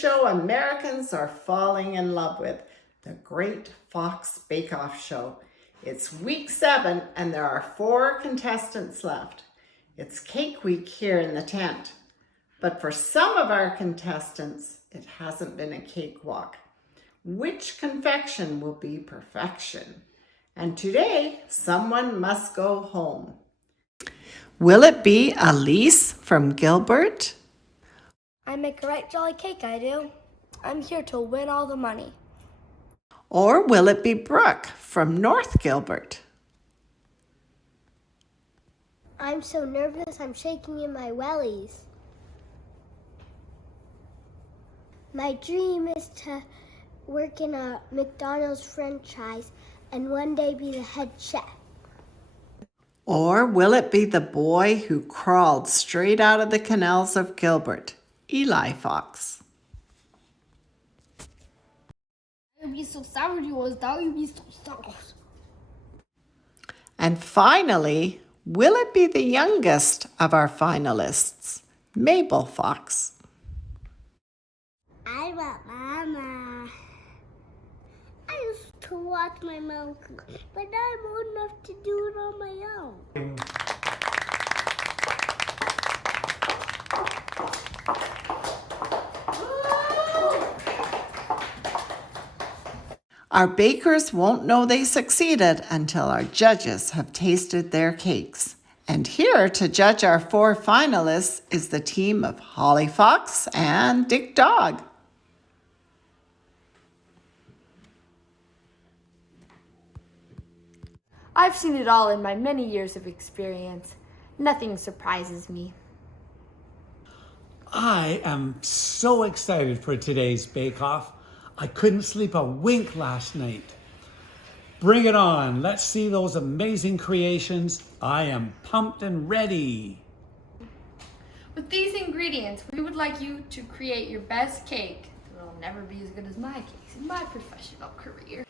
show Americans are falling in love with, the Great Fox Bake Off Show. It's week 7 and there are 4 contestants left. It's cake week here in the tent. But for some of our contestants, it hasn't been a cakewalk. Which confection will be perfection? And today, someone must go home. Will it be Elise from Gilbert? I make a right jolly cake, I do. I'm here to win all the money. Or will it be Brooke from North Gilbert? I'm so nervous, I'm shaking in my wellies. My dream is to work in a McDonald's franchise and one day be the head chef. Or will it be the boy who crawled straight out of the canals of Gilbert, Eli Fox? You'd be so sour, you was dog. You'd be so sour. And finally, will it be the youngest of our finalists, Mabel Fox? I want Mama. I used to watch my mom cook, but now I'm old enough to do it on my own. Our bakers won't know they succeeded until our judges have tasted their cakes. And here to judge our 4 finalists is the team of Holly Fox and Dick Dog. I've seen it all in my many years of experience. Nothing surprises me. I am so excited for today's bake-off. I couldn't sleep a wink last night. Bring it on. Let's see those amazing creations. I am pumped and ready. With these ingredients, we would like you to create your best cake. It'll never be as good as my cakes in my professional career.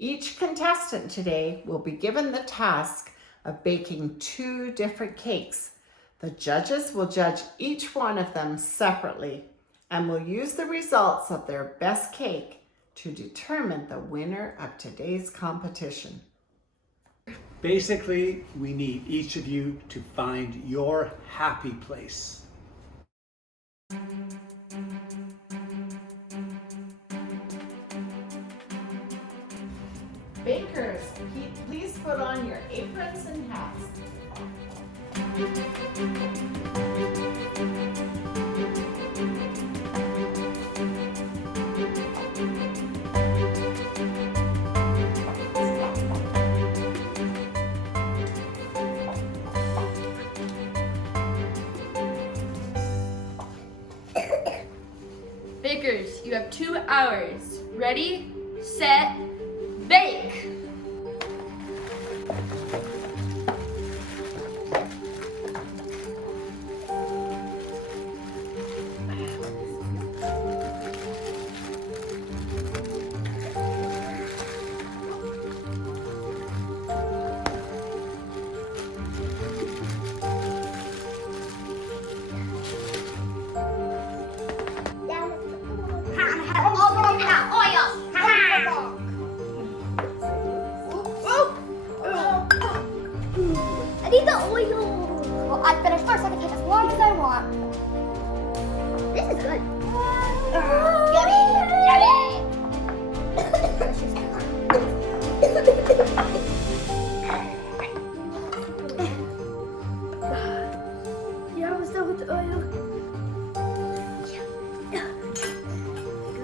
Each contestant today will be given the task of baking 2 different cakes. The judges will judge each one of them separately and will use the results of their best cake to determine the winner of today's competition. Basically, we need each of you to find your happy place. Bakers, please put on your aprons and hats. Bakers, you have 2 hours. Ready, set, bake! I need the oil. Well, I finish first. I can take as long as I want. This is good. Yummy, Yeah, I was done with the oil.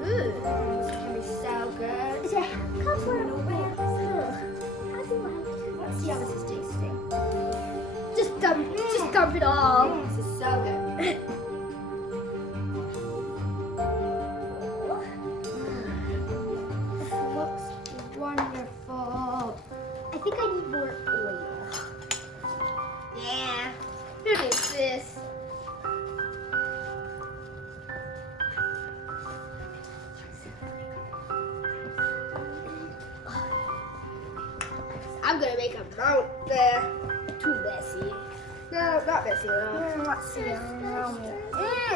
Good. This is gonna be so good. Is it comfort? How do you like it? Let's see how this is tasting. Just dump it all. This is so good. This looks wonderful. I think I need more oil. Yeah. Who needs this? I'm gonna make a mount there. Too messy. No, not messy enough. Let's see.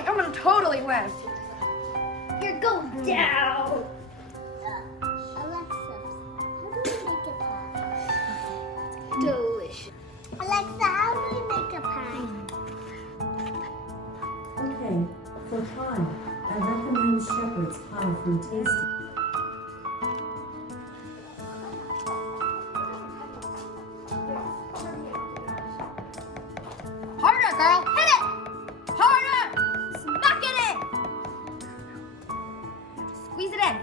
I'm gonna totally win. You're go down. Alexa, how do we make a pie? Delicious. Alexa, how do we make a pie? Okay, for pie, I recommend shepherd's pie from Tasty. Harder, girl. Hit it. Harder. Smack it in. Squeeze it in.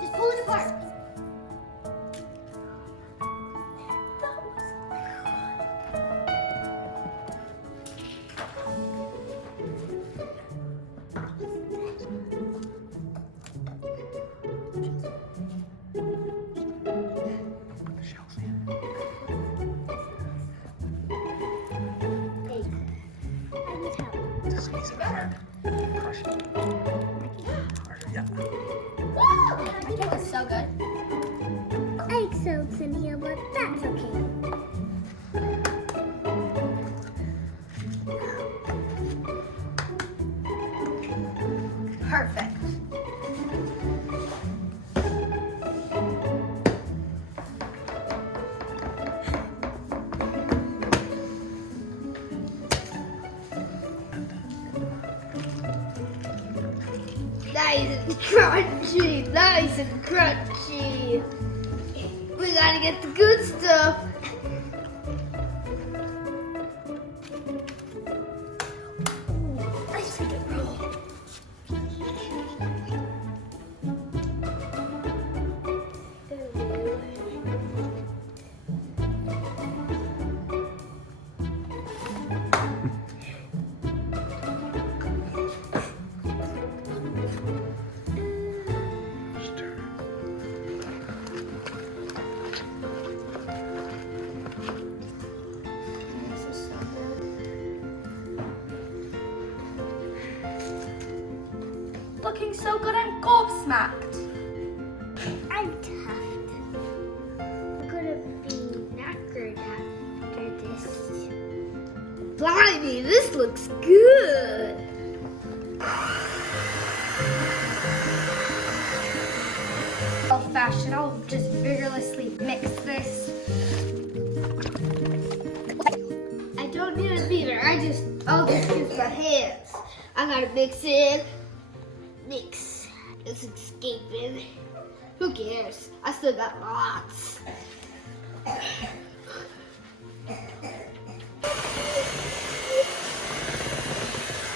Just pull it apart. My cake is so good. Egg soaks in here, but that's okay. Perfect. Nice and crunchy, nice and crunchy. We gotta get the good stuff. Let's take a roll. Looking so good, I'm gobsmacked. I'm tough. I'm gonna be knackered after this. Blimey, this looks good. Old fashioned, I'll just vigorously mix this. I don't need a beater. I'll just use my hands. I gotta mix it. Mix. It's escaping. Who cares? I still got lots. My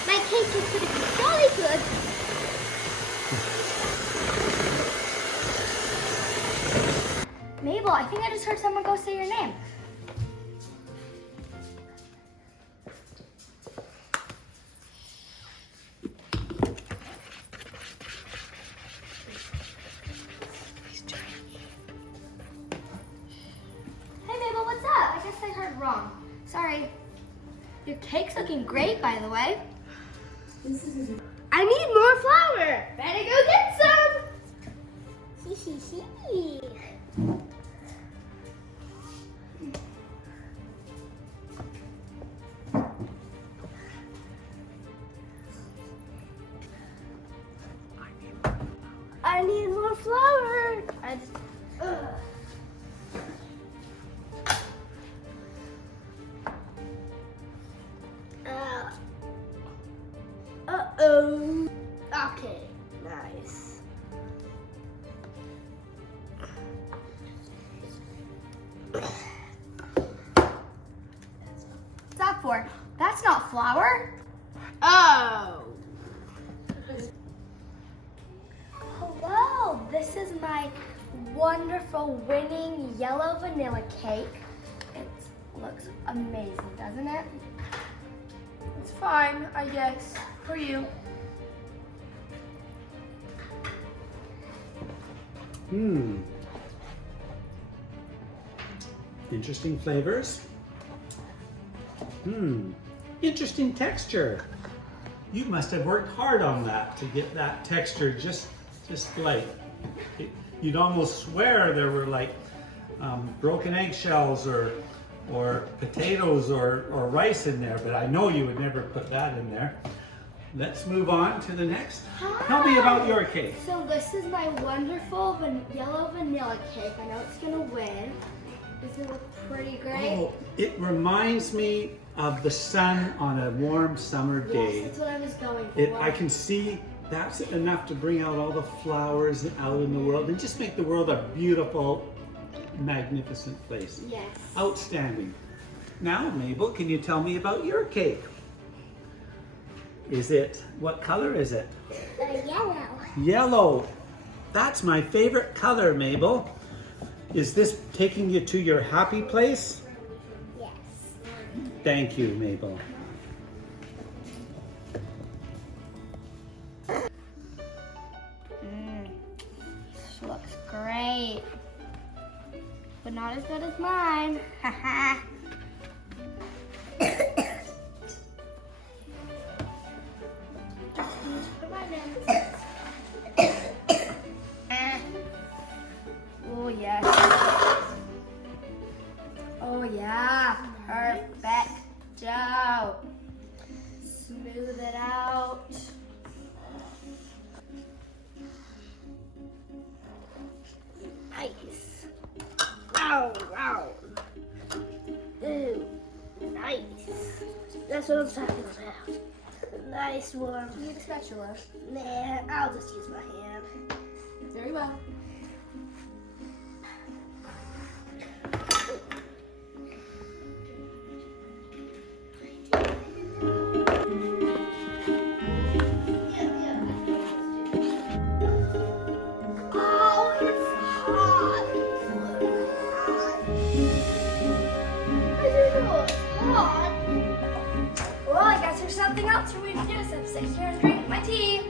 cake is gonna be really good. Mabel, I think I just heard someone go say your name. Hey Mabel, what's up? I guess I heard wrong. Sorry. Your cake's looking great, by the way. I need more flour. Better go get some. Hee hee hee. I need more flour. Uh-oh. Okay, nice. What's that for? That's not flour. Oh. Hello, this is my wonderful winning yellow vanilla cake. It looks amazing, doesn't it? It's fine, I guess, for you. Interesting flavors. Interesting texture. You must have worked hard on that to get that texture just like, you'd almost swear there were like broken eggshells or potatoes or rice in there, but I know you would never put that in there. let's move on to the next. Tell me about your cake. So this is my wonderful yellow vanilla cake. I know it's gonna win. Does it look pretty great? Oh, it reminds me of the sun on a warm summer day. Yes, that's what I was going for. I can see that's enough to bring out all the flowers out in the world and just make the world a beautiful, magnificent place. Yes. Outstanding. Now, Mabel, can you tell me about your cake? What color is it? Yellow. Yellow. That's my favorite color, Mabel. Is this taking you to your happy place? Yes. Thank you, Mabel. This looks great. But not as good as mine. Haha. Oh yes. Oh yeah. Perfecto. Smooth it out. Nice. Wow, wow. Ooh, nice. That's what I'm talking about. Nice one. You need a spatula. Nah, I'll just use my hand. Very well. Oh, it's hot. I didn't know it was hot. Well, I guess there's something else for me to do, so I'm sitting here and drinking my tea.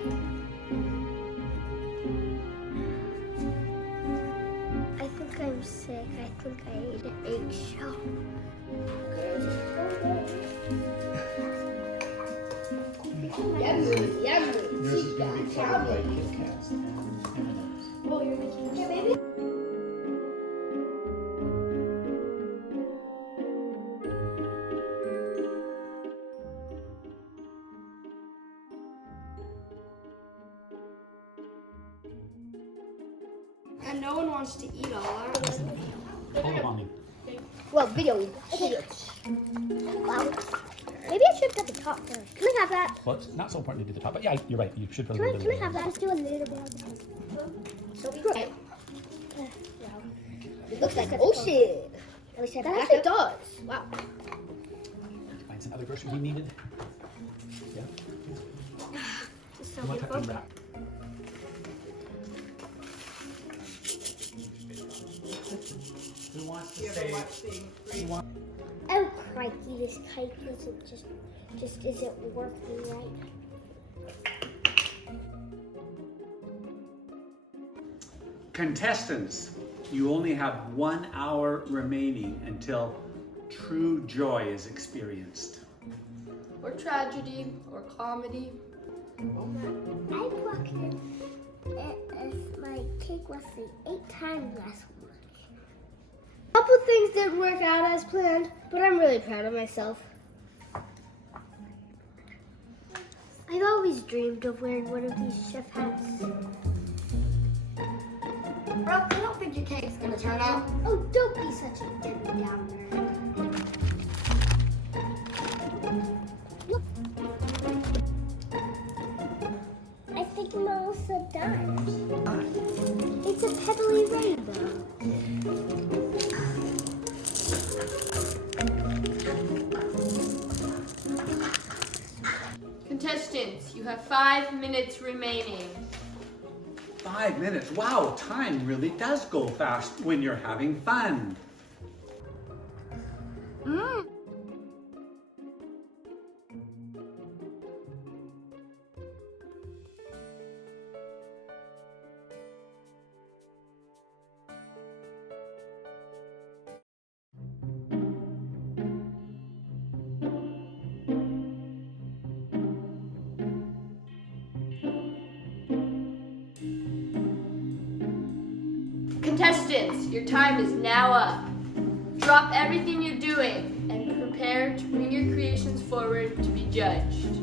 I think I'm sick. I think I ate an eggshell. Yummy, yummy. Yours is going to be covered by Kit Kats and M&Ms. Oh, you're making me baby? And no one wants to eat all our Hold on, Mommy. Well, video. Wow. Maybe I should cut the top first. Can I have that? Well, it's not so important to do the top, but yeah, you're right. You should Can probably I, do can I have that? Just do a little bit of the top. It looks like ocean. At least I That have actually does. Wow. Find some other groceries you needed. Yeah. Just so You want to beautiful. unwrap? Who wants to say? Oh crikey, this cake isn't just isn't working right. Contestants, you only have 1 hour remaining until true joy is experienced. or tragedy or comedy. I walked in my cake was 8 times last week. A couple things didn't work out as planned, but I'm really proud of myself. I've always dreamed of wearing one of these chef hats. Brooke, I don't think your cake's gonna turn out. Oh, don't be such a Debbie Downer. Look. I think I'm almost done. It's a pebbly rainbow. Contestants, you have 5 minutes remaining. 5 minutes. Wow, time really does go fast when you're having fun. Contestants, your time is now up. Drop everything you're doing and prepare to bring your creations forward to be judged.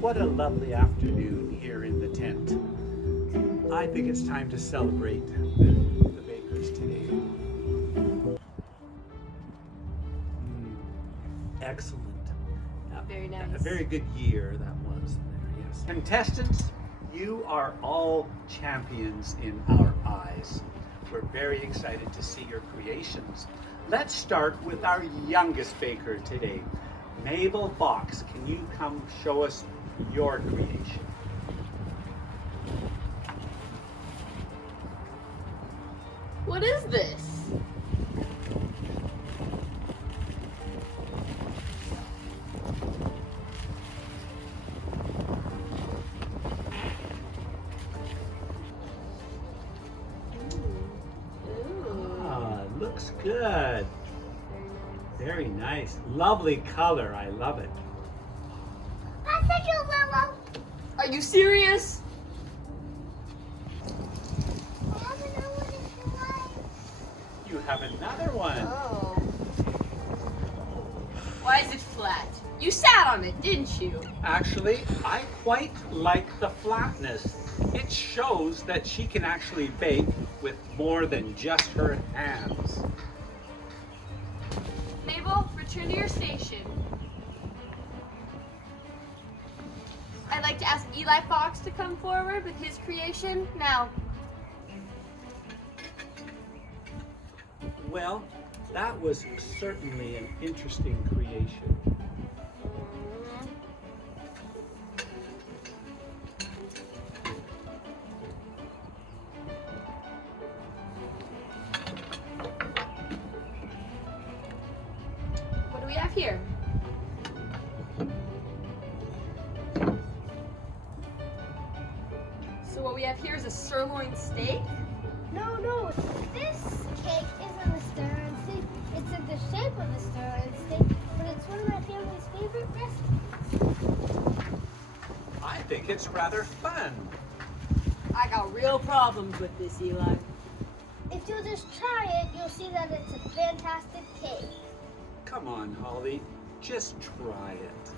What a lovely afternoon here in the tent. I think it's time to celebrate with the bakers today. Excellent. Very nice. A very good year that was there, yes. Contestants, you are all champions in our eyes. We're very excited to see your creations. Let's start with our youngest baker today. Mabel Fox, can you come show us your creation? What is this? Looks good. Very nice. Lovely color. I love it. Thank you, Willow. Are you serious? I have another one if you like. You have another one. Oh. Why is it flat? You sat on it, didn't you? Actually, I quite like the flatness. It shows that she can actually bake with more than just her hands. Mabel, return to your station. I'd like to ask Eli Fox to come forward with his creation now. Well, that was certainly an interesting creation. What do we have here? So what we have here is a sirloin steak. No, this cake isn't a stirring steak. It's in the shape of a stirring steak, but it's one of my family's favorite recipes. I think it's rather fun. I got real problems with this, Eli. If you'll just try it, you'll see that it's a fantastic cake. Come on, Holly. Just try it.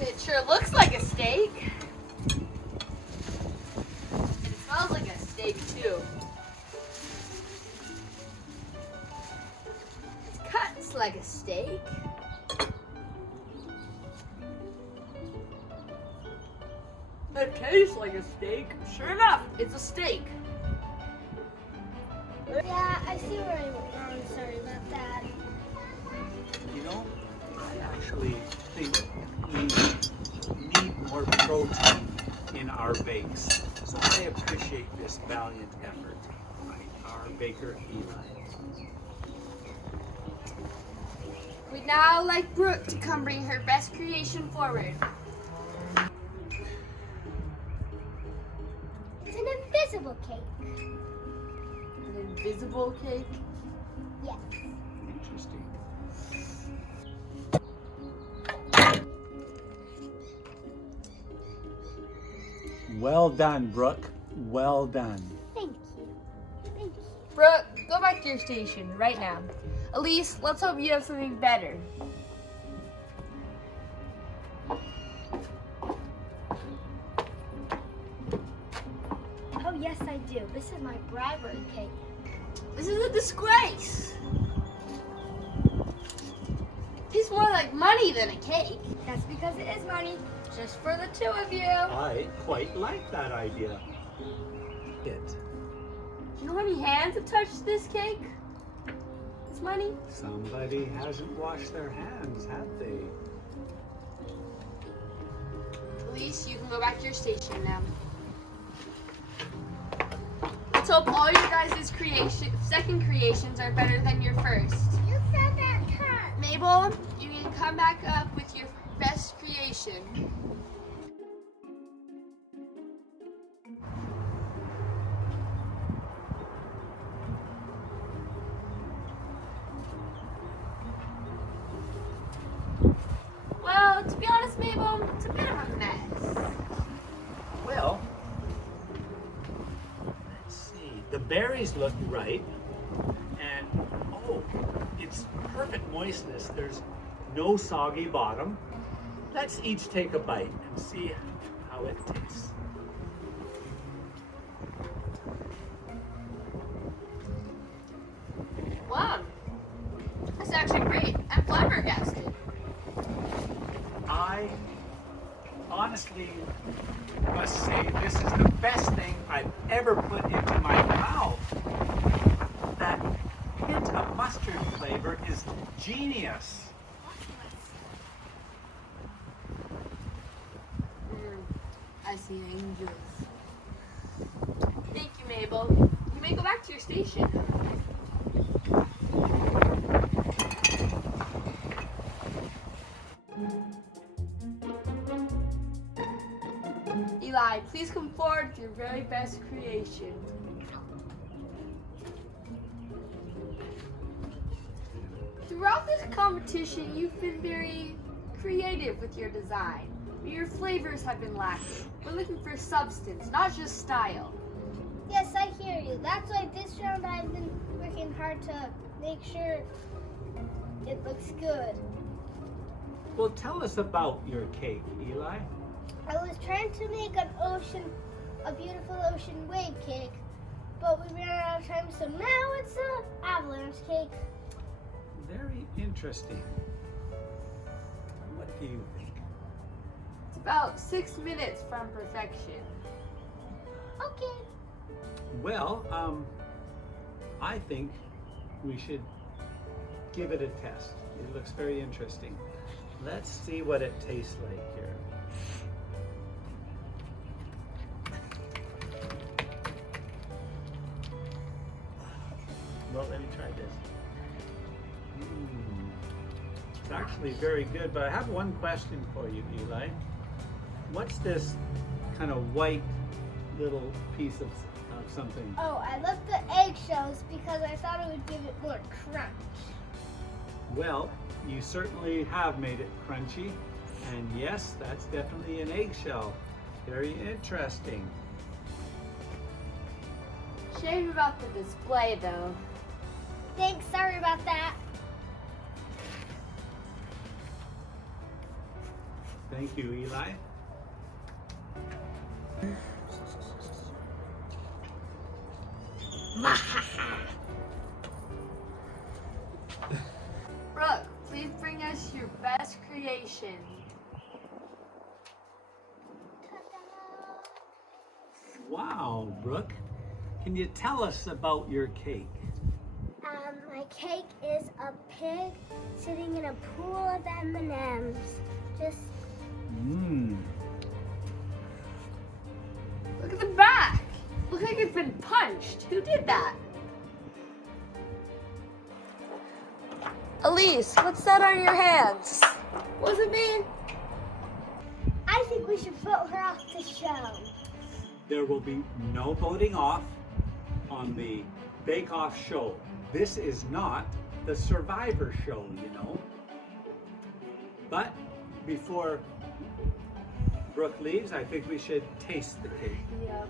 It sure looks like a steak. And it smells like a steak, too. It cuts like a steak. It tastes like a steak. Sure enough, it's a steak. Yeah, I see where I went wrong. Sorry about that. You know, I actually think we need more protein in our bakes. So I appreciate this valiant effort by our baker Eli. We'd now like Brooke to come bring her best creation forward. It's an invisible cake. An invisible cake? Yes. Interesting. Well done, Brooke. Well done. Thank you. Thank you. Brooke, go back to your station right now. Elise, let's hope you have something better. Oh, yes, I do. This is my bribery cake. This is a disgrace. It's more like money than a cake. That's because it is money, just for the two of you. I quite like that idea. It. You know how many hands have touched this cake? This money? Somebody hasn't washed their hands, have they? Elise, you can go back to your station now. Let's hope all your guys' second creations are better than your first. You said that time. Mabel, you can come back up with your best creation. Well, to be honest, Mabel, it's a bit of a mess. Well, let's see. The berries look ripe, and oh, it's perfect moistness. There's no soggy bottom. Let's each take a bite and see how it tastes. Wow, that's actually great. I'm flabbergasted. I honestly must say this is the best thing I've ever put into my mouth. That hint of mustard flavor is genius. I see angels. Thank you, Mabel. You may go back to your station. Eli, please come forward with your very best creation. Throughout this competition, you've been very creative with your design. But your flavors have been lacking. We're looking for substance, not just style. Yes, I hear you. That's why this round I've been working hard to make sure it looks good. Well, tell us about your cake, Eli. I was trying to make a beautiful ocean wave cake, but we ran out of time, so now it's an avalanche cake. Very interesting. What do you think? It's about 6 minutes from perfection. Okay. Well, I think we should give it a test. It looks very interesting. Let's see what it tastes like here. Well, let me try this. It's actually very good, but I have one question for you, Eli. What's this kind of white little piece of something? Oh, I left the eggshells because I thought it would give it more crunch. Well, you certainly have made it crunchy, and yes, that's definitely an eggshell. Very interesting. Shame about the display, though. Thanks, sorry about that. Thank you, Eli. Brooke, please bring us your best creation. Wow, Brooke. Can you tell us about your cake? My cake is a pig sitting in a pool of M&Ms. Just Look at the back. Looks like it's been punched. Who did that? Elise, what's that on your hands? Wasn't me. I think we should vote her off the show. There will be no voting off on the Bake Off show. This is not the Survivor show, you know. But before Brooke leaves, I think we should taste the cake. Yep.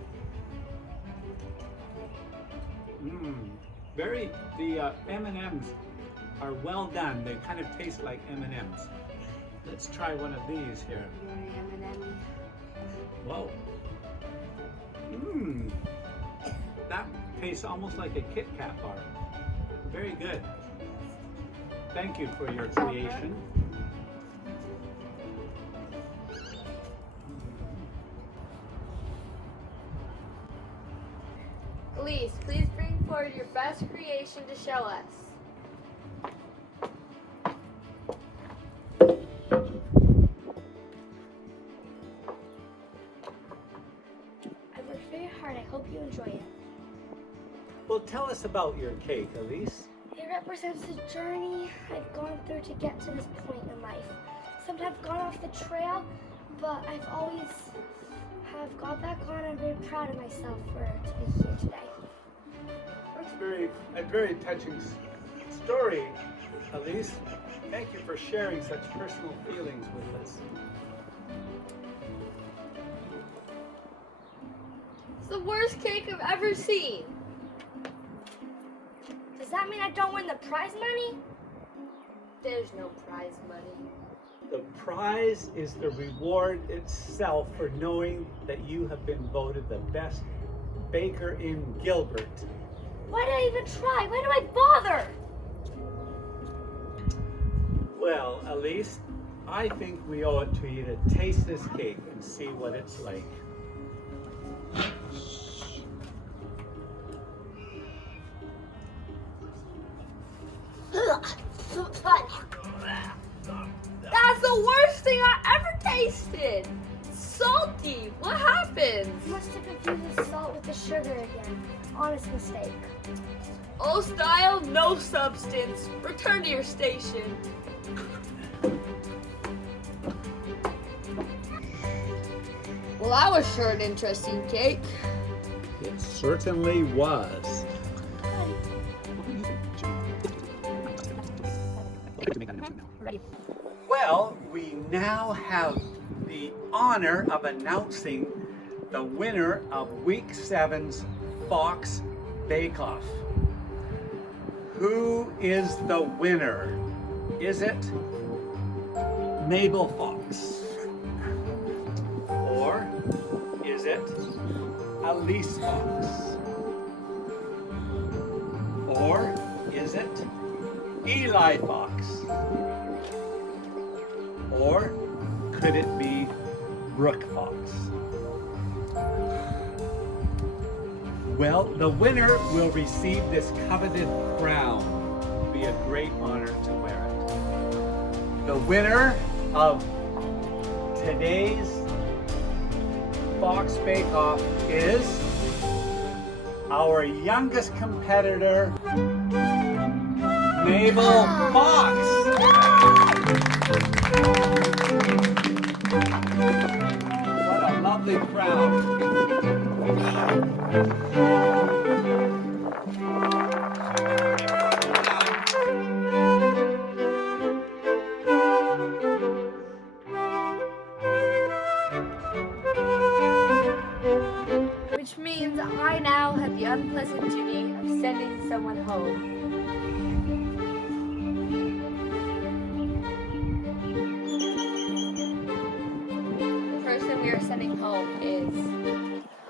The M&Ms are well done. They kind of taste like M&Ms. Let's try one of these here. Very M&M. Whoa. That tastes almost like a Kit Kat bar. Very good. Thank you for your creation. Elise, please bring forward your best creation to show us. I worked very hard. I hope you enjoy it. Well, tell us about your cake, Elise. It represents the journey I've gone through to get to this point in life. Sometimes I've gone off the trail, but I've always have got back on. I'm very proud of myself to be here today. That's a very touching story, Elise. Thank you for sharing such personal feelings with us. It's the worst cake I've ever seen. Does that mean I don't win the prize money? There's no prize money. The prize is the reward itself for knowing that you have been voted the best baker in Gilbert. Why did I even try? Why do I bother? Well, Elise, I think we owe it to you to taste this cake and see what it's like. That's the worst thing I ever tasted. Salty. What happened? I must have confused the salt with the sugar again. Honest mistake. Old style, no substance. Return to your station. Well, that was sure an interesting cake. It certainly was. Well, we now have the honor of announcing the winner of Week 7's Fox Bake Off. Who is the winner? Is it Mabel Fox? Or is it Elise Fox? Or is it Eli Fox? Or could it be Brooke Fox? Well, the winner will receive this coveted crown. It'll be a great honor to wear it. The winner of today's Fox Bake Off is our youngest competitor, Mabel Fox. What a lovely crown. Which means I now have the unpleasant duty of sending someone home. The person we are sending home is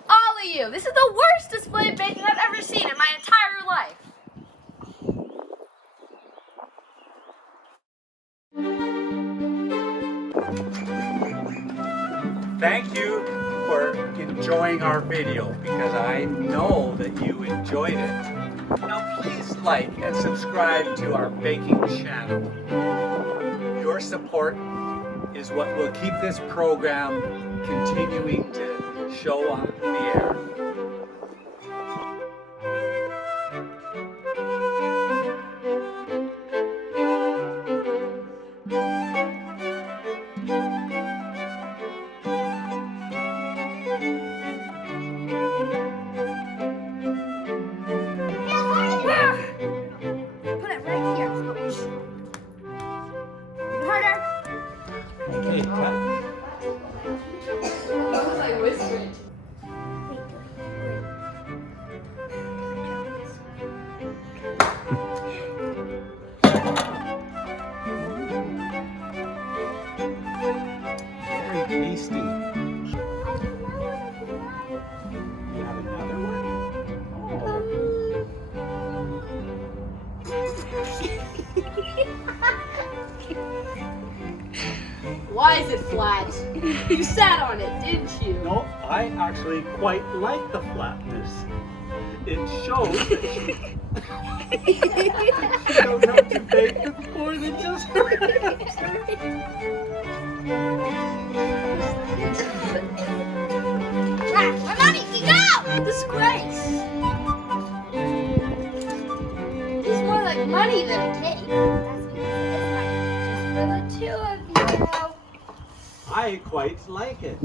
all of you. This is the worst display of baking I've ever seen in my entire life. Thank you for enjoying our video because I know that you enjoyed it. Now please like and subscribe to our baking channel. Your support is what will keep this program continuing to show on the air. Put it right here. Harder. Okay, cut. What was I whispering? Very tasty. You have another one? Why is it flat? You sat on it, didn't you? No, I actually quite like the flatness. It shows that she knows how to bake with more than just her hands. My money, you go! Disgrace! It's more like money than a cake. That's because it's just for the two of you. I quite like it.